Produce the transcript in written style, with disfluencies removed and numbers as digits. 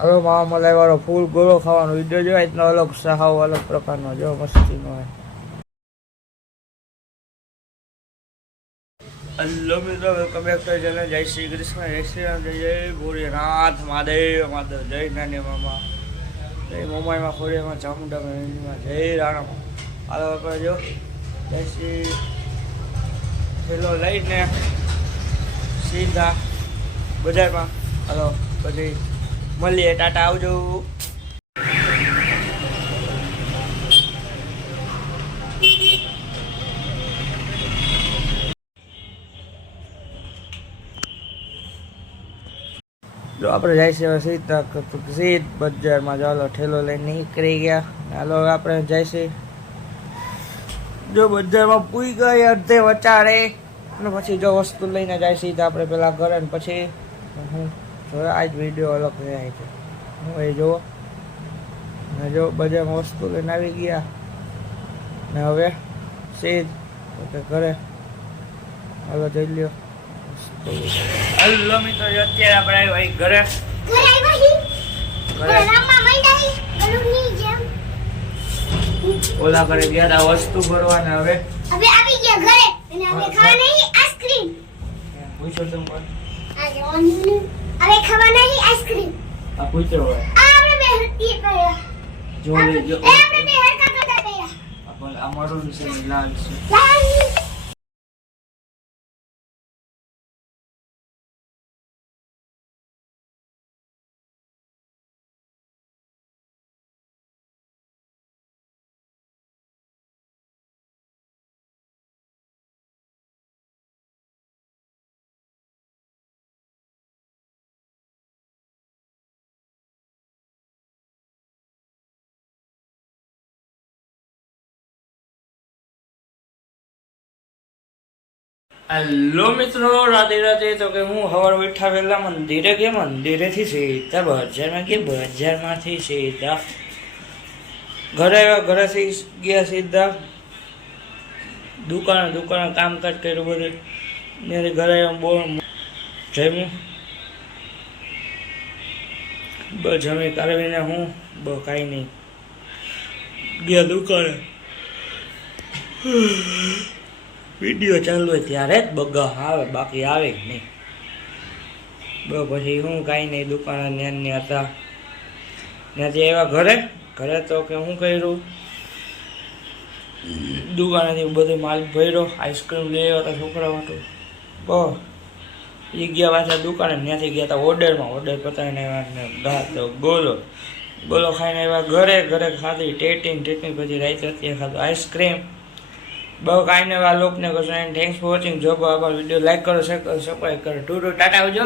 હવે મામા મલાઈ વાળો ફૂલ ગોળો ખાવાનો વિડીયો જોવાય એટલો અલગ સાવ અલગ પ્રકારનો જો મસ્તીનો હોય. હેલો મિત્રો, વેલકમ બેક ટુ ચેનલ. જય શ્રી કૃષ્ણ, જય શ્રી રામ, જય ભોળેનાથ, મહાદેવ મહાદેવ, જય નાની મામા, જય મોમાઈમાં ખોડિયામાં ચામુંડામાં, જય રાણા. હાલો આપણે જો જય શ્રી થેલો લઈને સીધા બજારમાં. હાલો પછી મળીએ, ટાટા, આવજો. જો આપણે જાય છે હવે સીધ બજારમાં. ચાલો ઠેલો લઈને નીકળી ગયા. હાલો આપણે જાય છે જો બજારમાં પૂઈ ગઈ અડધે વચારે અને પછી જો વસ્તુ લઈને જાય સીધા આપણે પેલા ઘરે ને પછી હું હવે આ જ વિડીયો અલગ રહ્યા છે. હું એ જુઓ ને જો બજારમાં વસ્તુ લઈને આવી ગયા ને હવે સીધ ઘરે. હાલો જઈ લ્યો. હેલો મિત્રો, અત્યારે આપણે આવ્યા ઘરે. ઓલા ઘરે ગયા હતા વસ્તુ ભરવાના. હવે આવી ગયા ઘરે અને હવે ખાવાની આઈસ્ક્રીમ. પૂછો તો મને. હવે ખાવાની આઈસ્ક્રીમ. આ પૂછો હવે. આપણે બે હતી પહેલા. જો જો આપણે બે હરકા કરતા પહેલા. આપણ આ મારું છે લાલ છે. હેલો મિત્રો, રાધે રાધે. તો કે હું સવાર ઉઠ્યા પહેલા મંદિરે ગયા, મંદિરેથી સીધા બજારમાં ગયા, બજારમાંથી સીધા ઘરે આવ્યા, ઘરેથી ગયા સીધા દુકાને કામકાજ કર્યું બધું. ત્યારે ઘરે આવ્યા બહુ જમ્યું, બસ જમી કાઢવીને હું બસ કાંઈ નહીં ગયા દુકાને. વિડીયો ચાલુ હોય ત્યારે જ બગા આવે, બાકી આવે જ નહીં. બસ પછી હું કાંઈ નહીં દુકાને ન્યાની હતા. ત્યાંથી આવ્યા ઘરે તો કે હું કર્યું દુકાનેથી બધું માલ ભર્યો, આઈસ્ક્રીમ લઈ આવ્યો હતા છોકરા માટે. બસ એ ગયા પાછા દુકાને. ત્યાંથી ગયા હતા ઓર્ડર પતાવીને આવ્યા તો ગોલો ખાઈને આવ્યા ઘરે ખાધી ટેટિંગ પછી રાઈત અત્યારે ખાધું આઈસ્ક્રીમ. બહુ કાંઈ નહીં. આ લોકોને કહું થેન્ક્સ ફોર વોચિંગ. જો આભાર. વિડીયો લાઈક કરો, શેર કરો, સબસ્ક્રાઈબ કરો. ટાટા આવજો.